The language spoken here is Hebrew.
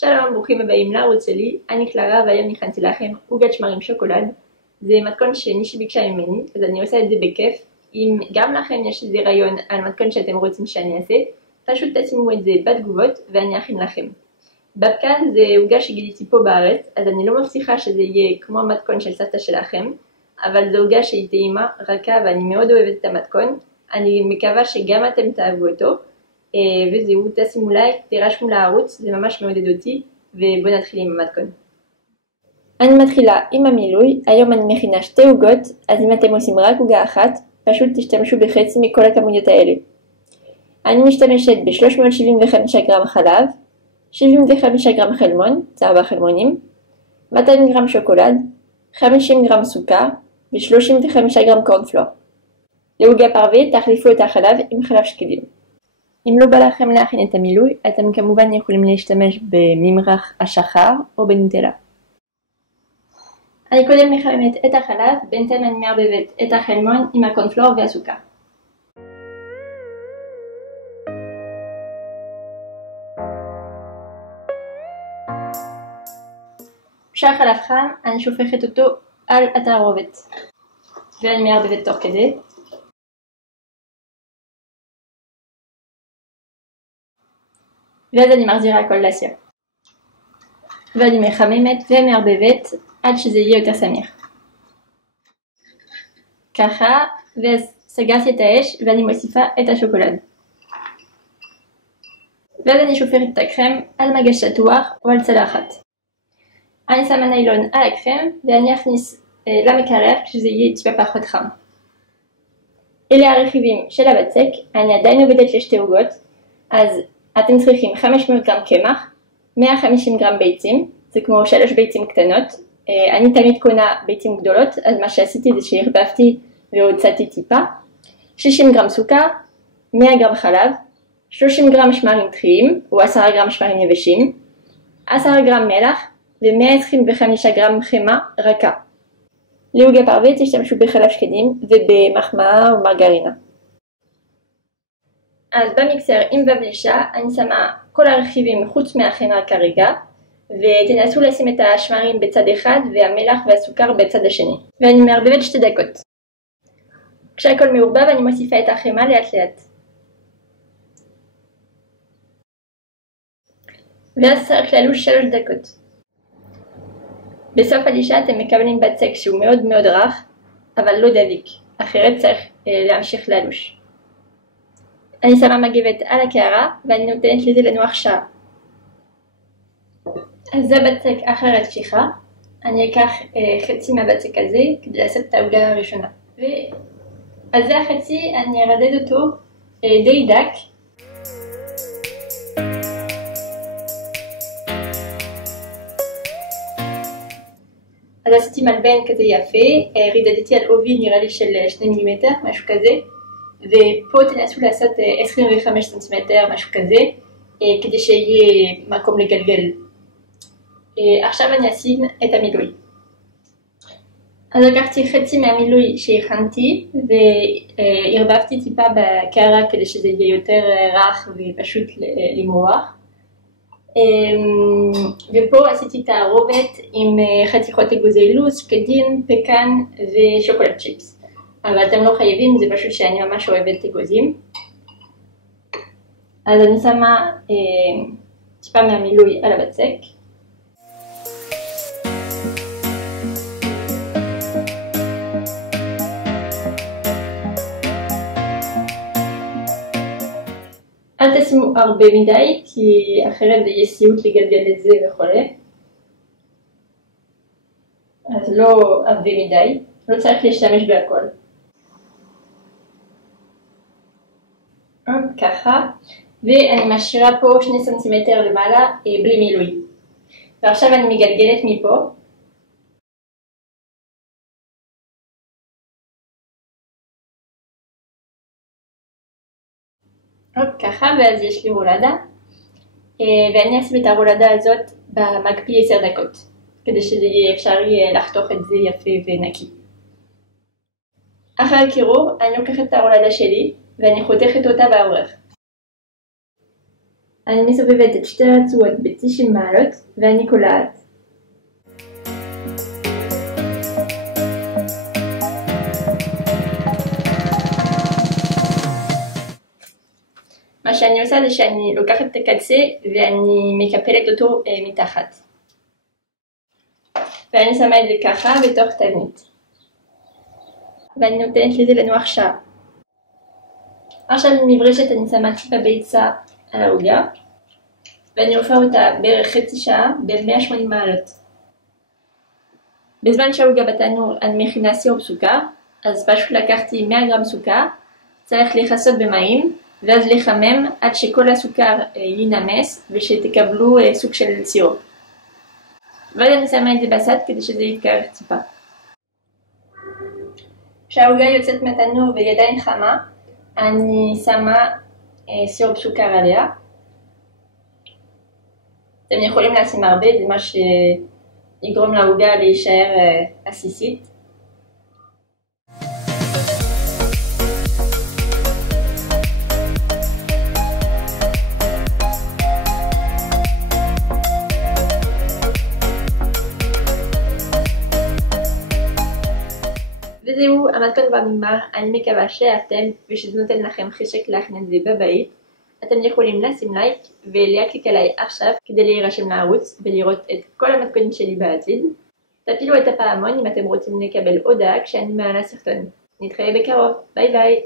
שלום, ברוכים הבאים לערוץ שלי, אני קלרה והיום הכנתי לכם עוגת שמרים שוקולד. זה מתכון שמישהי ביקשה ממני, אז אני עושה את זה בכיף. אם גם לכם יש איזה רעיון על מתכון שאתם רוצים שאני אעשה, פשוט תשימו את זה בתגובות ואני אכין לכם. בבקן זה עוגה שגיליתי פה בארץ, אז אני לא מבטיחה שזה יהיה כמו המתכון של סבתא שלכם, אבל זו עוגה שהיא טעימה, רכה ואני מאוד אוהבת את המתכון. אני מקווה שגם אתם תאהבו אותו. וזהו, תשימו לייק, תירשמו לערוץ, זה ממש מעודד אותי, ובואו נתחיל עם המתכון. אני מתחילה עם המילוי. היום אני מכינה 2 עוגות, אז אם אתם עושים רק עוגה אחת, פשוט תשתמשו בחצי מכל הכמויות האלה. אני משתמשת ב-375 גרם חלב, 75 גרם חלמון, זה 4 חלמונים, 200 גרם שוקולד, 50 גרם סוכר ו-35 גרם קורנפלור. לעוגה פרווית תחליפו את החלב עם חלב שקדים. אם לא בא לכם להכין את המילוי, אתם כמובן יכולים להשתמש בממרח השחר או בנוטלה. אני קודם מחממת את החלב, בינתיים אני מערבבת את החלמון עם הקורנפלור והסוכר. כשהחלב חם, אני שופכת אותו על התערובת, ואני מערבבת תוך כדי. ואז אני מחזירה הכל לסיר. ואני מחממת ומערבבת עד שזה יהיה יותר סמיך. ככה, ואז סגרתי את האש ואני מוסיפה את השוקולד. ואז אני שופכת את הקרם על מגש שטוח או על צלחת. אני שמה ניילון על הקרם ואני אכניס למקרר כשזה יהיה טיפה פחות חם. אלה הרכיבים של הבצק. אני עדיין עובדת ל2 עוגות, אז אתם צריכים 500 גרם קמח, 150 גרם ביצים, זה כמו 3 ביצים קטנות. אני תמיד קונה ביצים גדולות, אז מה שעשיתי זה שהרבבתי והוצאתי טיפה. 60 גרם סוכר, 100 גרם חלב, 30 גרם שמרים טריים או 10 גרם שמרים יבשים, 10 גרם מלח ו-125 גרם חמאה רכה. לעוגה פרווית תשתמשו בחלב שקדים ובמחמאה או מרגרינה. אז במיקסר עם בבלישה אני שמה כל הרכיבים חוץ מהחמאה כרגע, ותנסו לשים את השמרים בצד אחד והמלח והסוכר בצד השני, ואני מערבבת 2 דקות. כשהכל מעורבב אני מוסיפה את החמאה לאט לאט. ואז צריך ללוש 3 דקות. בסוף הלישה אתם מקבלים בצק שהוא מאוד מאוד רך, אבל לא דביק, אחרת צריך להמשיך ללוש. אני שמה מגבת על הקערה ואני נותנת לזה לנוח שעה. אז זה בצק אחרי התשיכה. אני אקח חצי מהבצק הזה כדי לעשות את העוגה הראשונה. אז זה החצי, אני ארדד אותו די דק. אז עשיתי מלבן כזה יפה, רידדתי על עובי נראה לי של 2 מילימטר, משהו כזה. ופה תנסו לעשות 25 סנטימטר, משהו כזה, כדי שיהיה מקום לגלגל. עכשיו אני אשים את המילוי. אז לקחתי חצי מהמילוי שהכנתי והרבבתי טיפה בקערה כדי שזה יהיה יותר רך ופשוט למרוח. ופה עשיתי תערובת עם חתיכות אגוזי לוס, שקדים, פקן ושוקולד צ'יפס. אבל אתם לא חייבים, זה פשוט שאני ממש אוהבת אגוזים. אז אני שמה טיפה מהמילוי על הבצק. אל תשימו הרבה מדי, כי אחרת זה יהיה סיוט לגלגל את זה וכו'. אז לא הרבה מדי, לא צריך להשתמש בהכל. ככה, ואני משאירה פה 2 סנטימטר למעלה בלי מילוי. ועכשיו אני מגלגלת מפה. ככה, ואז יש לי רולדה. ואני אשים את הרולדה הזאת במקפיא 10 דקות, כדי שזה יהיה אפשרי לחתוך את זה יפה ונקי. אחרי הקירור, אני לוקחת את הרולדה שלי ואני חותכת אותה באורך. אני מסובבת את שתי הרצועות ב-90 מעלות ואני קולעת. מה שאני עושה זה שאני לוקחת את הקצה ואני מקפלת אותו מתחת. ואני שמה את זה ככה בתוך תבנית. ואני נותנת לזה לנוח שעה. עכשיו במברשת אני שמה טיפה ביצה על העוגה. ואני עופה אותה בערך חצי שעה ב-180 מעלות. בזמן שהעוגה בתנור אני מכינה סירופ סוכר, אז פשוט לקחתי 100 גרם סוכר, צריך לכסות במים, ואז לחמם עד שכל הסוכר ינמס ושתקבלו סוג של סירופ. ואז אני שמה את זה בצד כדי שזה יתקרר טיפה. כשהעוגה יוצאת מהתנור והיא עדיין חמה, אני שמה סירופ סוכר עליה. אתם יכולים לשים הרבה, זה מה שיגרום לעוגה להישאר עסיסית. וזהו, המתכון כבר נגמר. אני מקווה שאהבתם ושזה נותן לכם חשק להכין את זה בבית. אתם יכולים לשים לייק ולהקליק עליי עכשיו כדי להירשם לערוץ ולראות את כל המתכונים שלי בעתיד. תפעילו את הפעמון אם אתם רוצים לקבל הודעה כשאני מעלה סרטון. נתראה בקרוב, ביי ביי.